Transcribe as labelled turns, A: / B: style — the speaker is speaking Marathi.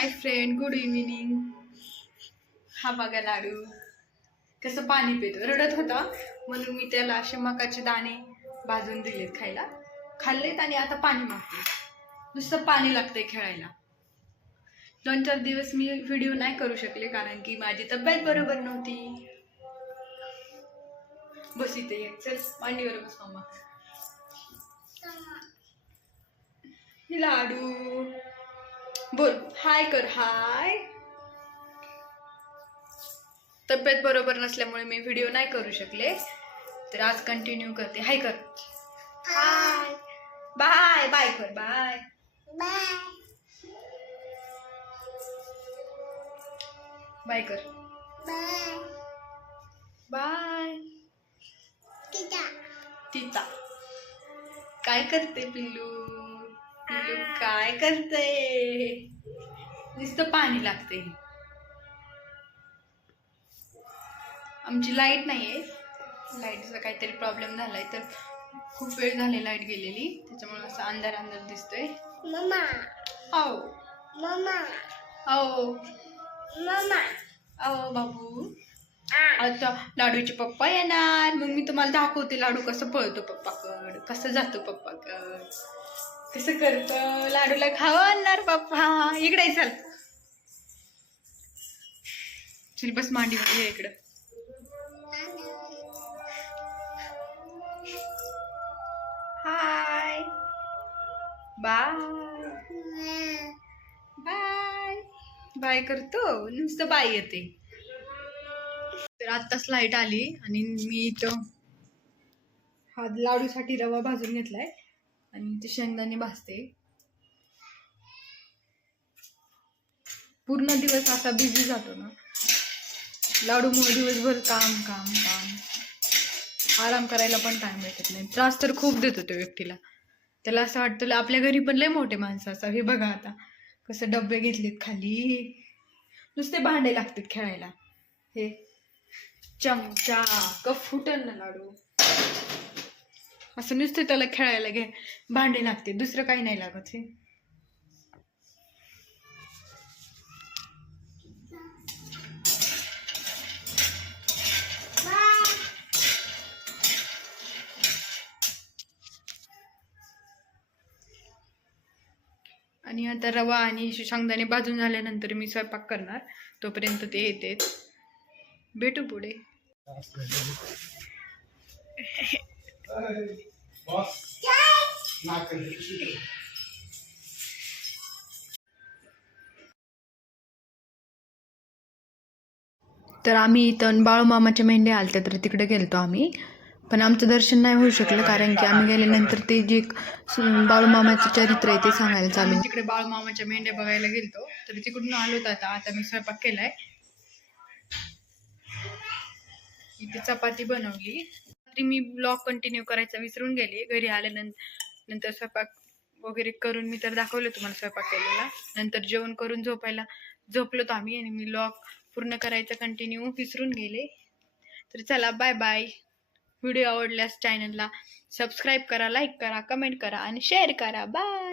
A: हाय फ्रेंड गुड इव्हिनिंग हा बघा लाडू. कसं पाणी पितो. रडत होता. म्हणून मी त्याला असे मकाचे दाणे भाजून दिलेत खायला. खाल्लेत आणि आता पाणी मागते. नुसतं पाणी लागतंय खेळायला. दोन चार दिवस मी व्हिडिओ नाही करू शकले कारण की माझी तब्येत बरोबर नव्हती. बस इथे ये. चल मांडीवर बस मम्मा हे लाडू. बोल. हाय कर हाय. तब्येत बरोबर नसल्यामुळे मी व्हिडिओ नाही करू शकले. तर आज कंटिन्यू करते. हाय कर. हाय. बाय बाय कर. बाय बाय कर. बाय तिचा काय करते पिल्लू पिल्लू? काय करते नुसतं पाणी लागते आमची लाइट नाही आहे लाईटचा काहीतरी प्रॉब्लेम झालाय तर खूप वेळ झाली लाइट गेलेली. त्याच्यामुळे असं अंधार अंधार दिसतोय.
B: Mama,
A: आओ
B: mama,
A: आओ
B: mama.
A: आओ बाबू. आता लाडूचे पप्पा येणार. मग मी तुम्हाला दाखवते लाडू कसं पळतो पप्पाकड कसं जातो पप्पाकड. कसं करतो? लाडूला खावा आणणार पप्पा? इकडे चल. चल बस मांडी ये इकडं. हाय बाय बाय बाय करतो. नुसतं बाय येते. तर आत्ताच लाइट आली आणि मी इथं हा लाडूसाठी रवा भाजून घेतलाय. आणि ते शेंगदाणे भाजते. पूर्ण दिवस असा बिझी जातो ना. लाडूमुळे दिवसभर काम काम काम. आराम करायला पण टाइम भेटत नाही. त्रास तर खूप देतो त्या व्यक्तीला. त्याला असं वाटतं आपल्या घरी पण लय मोठे माणसं असा हे बघा आता. कसं डबे घेतलेत खाली. नुसते भांडे लागतात खेळायला. हे. चमचा. कप फुटन ना लाडू. असं नुसते त्याला खेळायला घे भांडे लागते दुसरं काही नाही लागत हे. आणि आता रवा आणि शेंगदाणे भाजून झाल्यानंतर मी स्वयंपाक करणार. तोपर्यंत ते येते भेटू पुढे. तर आम्ही इथं बाळूमामाच्या मेंढ्या आलत्या तर तिकडे गेलतो आम्ही. पण आमचं दर्शन नाही होऊ शकलं कारण की आम्ही गेल्यानंतर ते जे स- बाळूमामाचं चरित्र आहे ते सांगायला चालू तिकडे बाळूमामाच्या मेंढ्या बघायला गेलतो. तर तिकडून आलो होतो आता. आता मी स्वयंपाक केलाय. इथे चपाती बनवली. रात्री मी ब्लॉग कंटिन्यू करायचा विसरून गेले. घरी आल्यानंतर नंतर स्वयंपाक वगैरे करून मी तर दाखवलं तुम्हाला स्वयंपाक केलेला. नंतर जेवण करून झोपायला झोपलो तर आम्ही आणि मी ब्लॉग पूर्ण करायचा कंटिन्यू विसरून गेले. तर चला बाय बाय व्हिडिओ आवडल्यास चॅनलला सबस्क्राईब करा लाईक करा कमेंट करा आणि शेअर करा. बाय